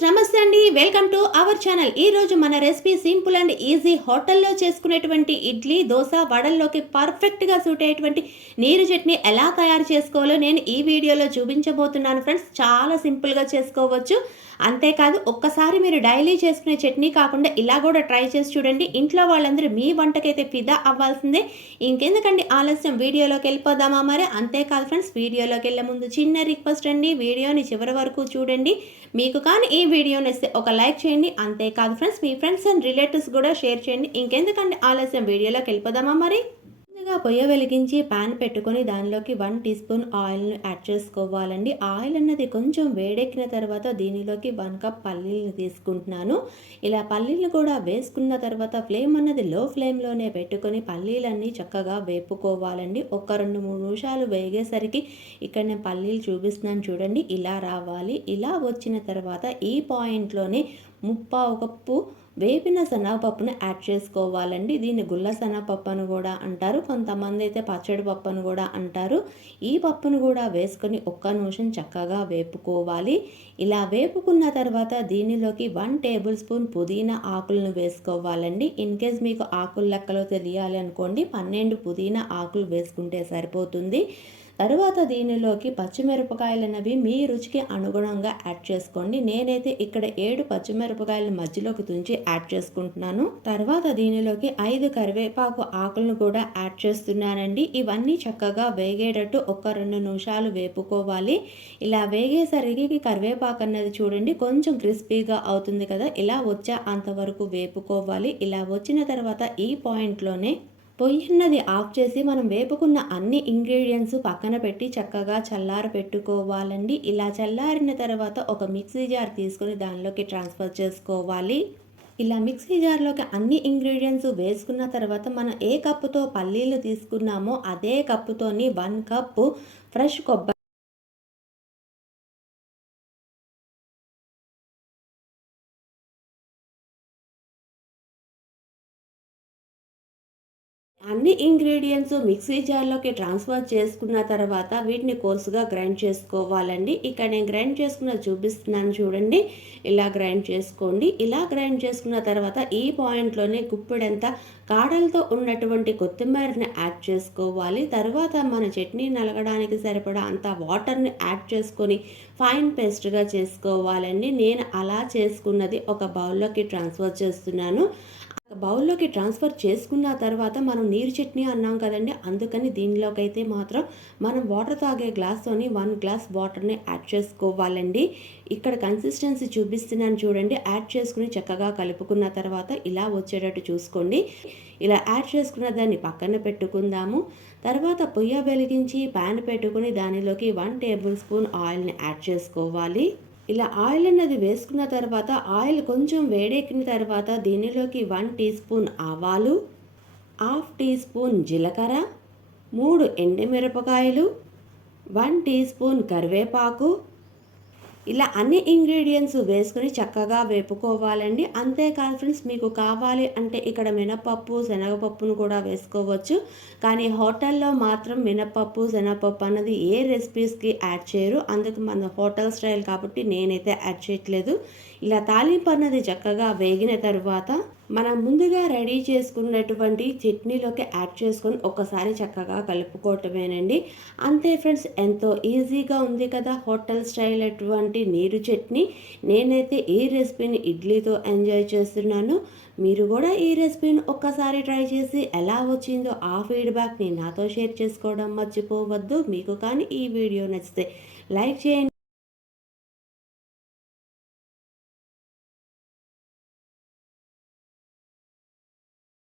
Friends నమస్తే అండి. Welcome to our channel. ఈ రోజు మన రెసిపీ సింపుల్ అండ్ ఈజీ హోటల్లో చేసుకునేటువంటి ఇడ్లీ దోశ వడల్లోకి పర్ఫెక్ట్గా సూట్ అయ్యేటువంటి నీరు చట్నీ ఎలా తయారు చేసుకోవాలో నేను ఈ వీడియోలో చూపించబోతున్నాను ఫ్రెండ్స్. చాలా సింపుల్గా చేసుకోవచ్చు. అంతేకాదు ఒక్కసారి మీరు డైలీ చేసుకునే చట్నీ కాకుండా ఇలా కూడా ట్రై చేసి చూడండి. ఇంట్లో వాళ్ళందరూ మీ వంటకైతే ఫిదా అవ్వాల్సిందే. ఇంకెందుకండి ఆలస్యం? వీడియోలోకి వెళ్ళిపోదామా మరి? అంతేకాదు ఫ్రెండ్స్ వీడియోలోకి వెళ్ళే ముందు చిన్న రిక్వెస్ట్ అండి. వీడియోని చివరి వరకు చూడండి. మీకు కానీ ఈ వీడియో నచ్చితే ఒక లైక్ చేయండి. అంతేకాదు ఫ్రెండ్స్ మీ ఫ్రెండ్స్ అండ్ రిలేటివ్స్ కూడా షేర్ చేయండి. ఇంకెందుకండి ఆలస్యం? వీడియోలోకి వెళ్ళిపోదామా మరి? ముందుగా పొయ్యి వెలిగించి పాన్ పెట్టుకొని దానిలోకి వన్ టీ స్పూన్ ఆయిల్ను యాడ్ చేసుకోవాలండి. ఆయిల్ అన్నది కొంచెం వేడెక్కిన తర్వాత దీనిలోకి వన్ కప్ పల్లీలను తీసుకుంటున్నాను. ఇలా పల్లీలను కూడా వేసుకున్న తర్వాత ఫ్లేమ్ అన్నది లో ఫ్లేమ్లోనే పెట్టుకొని పల్లీలన్నీ చక్కగా వేపుకోవాలండి. ఒక రెండు మూడు నిమిషాలు వేగేసరికి ఇక్కడ నేను పల్లీలు చూపిస్తున్నాను చూడండి ఇలా రావాలి. ఇలా వచ్చిన తర్వాత ఈ పాయింట్లోనే ముప్పావు కప్పు వేపిన శనగపప్పును యాడ్ చేసుకోవాలండి. దీన్ని గుల్ల శనగపప్పు అని కూడా అంటారు. కొంతమంది అయితే పచ్చడి పప్పు అని కూడా అంటారు. ఈ పప్పును కూడా వేసుకొని ఒక్క నిమిషం చక్కగా వేపుకోవాలి. ఇలా వేపుకున్న తర్వాత దీనిలోకి వన్ టేబుల్ స్పూన్ పుదీనా ఆకులను వేసుకోవాలండి. ఇన్ కేస్ మీకు ఆకుల లెక్కలో తెలియాలి అనుకోండి పన్నెండు పుదీనా ఆకులు వేసుకుంటే సరిపోతుంది. తర్వాత దీనిలోకి పచ్చిమిరపకాయలన్నవి మీ రుచికి అనుగుణంగా యాడ్ చేసుకోండి. నేనైతే ఇక్కడ ఏడు పచ్చిమిరపకాయల మధ్యలోకి తుంచి యాడ్ చేసుకుంటున్నాను. తర్వాత దీనిలోకి ఐదు కరివేపాకు ఆకులను కూడా యాడ్ చేస్తున్నానండి. ఇవన్నీ చక్కగా వేగేటట్టు ఒక రెండు నిమిషాలు వేపుకోవాలి. ఇలా వేగేసరికి కరివేపాకు అన్నది చూడండి కొంచెం క్రిస్పీగా అవుతుంది కదా. ఇలా వచ్చే అంతవరకు వేపుకోవాలి. ఇలా వచ్చిన తర్వాత ఈ పాయింట్లోనే పొయ్యిన్నది ఆఫ్ చేసి మనం వేపుకున్న అన్ని ఇంగ్రీడియంట్స్ పక్కన పెట్టి చక్కగా చల్లార పెట్టుకోవాలండి. ఇలా చల్లారిన తర్వాత ఒక మిక్సీ జార్ తీసుకొని దానిలోకి ట్రాన్స్ఫర్ చేసుకోవాలి. ఇలా మిక్సీ జార్లోకి అన్ని ఇంగ్రీడియంట్స్ వేసుకున్న తర్వాత మనం ఏ కప్పుతో పల్లీలు తీసుకున్నామో అదే కప్పుతోని వన్ కప్పు ఫ్రెష్ కొబ్బరి అన్ని ఇంగ్రీడియంట్స్ మిక్సీ జార్లోకి ట్రాన్స్ఫర్ చేసుకున్న తర్వాత వీటిని కోర్సుగా గ్రైండ్ చేసుకోవాలండి. ఇక్కడ నేను గ్రైండ్ చేసుకున్న చూపిస్తున్నాను చూడండి. ఇలా గ్రైండ్ చేసుకోండి. ఇలా గ్రైండ్ చేసుకున్న తర్వాత ఈ పాయింట్లోనే గుప్పెడంత కాడలతో ఉన్నటువంటి కొత్తిమీరని యాడ్ చేసుకోవాలి. తర్వాత మన చట్నీ నలగడానికి సరిపడా అంత వాటర్ని యాడ్ చేసుకొని ఫైన్ పేస్ట్గా చేసుకోవాలండి. నేను అలా చేసుకున్నది ఒక బౌల్లోకి ట్రాన్స్ఫర్ చేస్తున్నాను. బౌల్లోకి ట్రాన్స్ఫర్ చేసుకున్న తర్వాత మనం నీరు చట్నీ అన్నాం కదండి. అందుకని దీనిలోకైతే మాత్రం మనం వాటర్ తాగే గ్లాస్తోని వన్ గ్లాస్ వాటర్ని యాడ్ చేసుకోవాలండి. ఇక్కడ కన్సిస్టెన్సీ చూపిస్తున్నాను చూడండి. యాడ్ చేసుకుని చక్కగా కలుపుకున్న తర్వాత ఇలా వచ్చేటట్టు చూసుకోండి. ఇలా యాడ్ చేసుకున్న దాన్ని పక్కన పెట్టుకుందాము. తర్వాత పొయ్య వెలిగించి ప్యాన్ పెట్టుకుని దానిలోకి వన్ టేబుల్ స్పూన్ ఆయిల్ని యాడ్ చేసుకోవాలి. ఇలా ఆయిల్ అన్నది వేసుకున్న తర్వాత ఆయిల్ కొంచెం వేడెక్కిన తర్వాత దీనిలోకి వన్ టీ స్పూన్ ఆవాలు హాఫ్ టీ స్పూన్ జీలకర్ర మూడు ఎండుమిరపకాయలు వన్ టీ స్పూన్ కరివేపాకు ఇలా అన్ని ఇంగ్రీడియంట్స్ వేసుకొని చక్కగా వేపుకోవాలండి. అంతేకాదు ఫ్రెండ్స్ మీకు కావాలి అంటే ఇక్కడ మినపప్పు శనగపప్పును కూడా వేసుకోవచ్చు. కానీ హోటల్లో మాత్రం మినపప్పు శనగపప్పు అన్నది ఏ రెసిపీస్కి యాడ్ చేయరు. అందుకు మన హోటల్ స్టైల్ కాబట్టి నేనైతే యాడ్ చేయట్లేదు. ఇలా తాలింపు అన్నది చక్కగా వేగిన తర్వాత మనం ముందుగా రెడీ చేసుకున్నటువంటి చట్నీలోకి యాడ్ చేసుకొని ఒకసారి చక్కగా కలుపుకోవటమేనండి. అంతే ఫ్రెండ్స్ ఎంతో ఈజీగా ఉంది కదా హోటల్ స్టైల్ అటువంటి నీరు చట్నీ. నేనైతే ఈ రెసిపీని ఇడ్లీతో ఎంజాయ్ చేస్తున్నాను. మీరు కూడా ఈ రెసిపీని ఒక్కసారి ట్రై చేసి ఎలా వచ్చిందో ఆ ఫీడ్బ్యాక్ని నాతో షేర్ చేసుకోవడం మర్చిపోవద్దు. మీకు కానీ ఈ వీడియో నచ్చితే లైక్ చేయండి.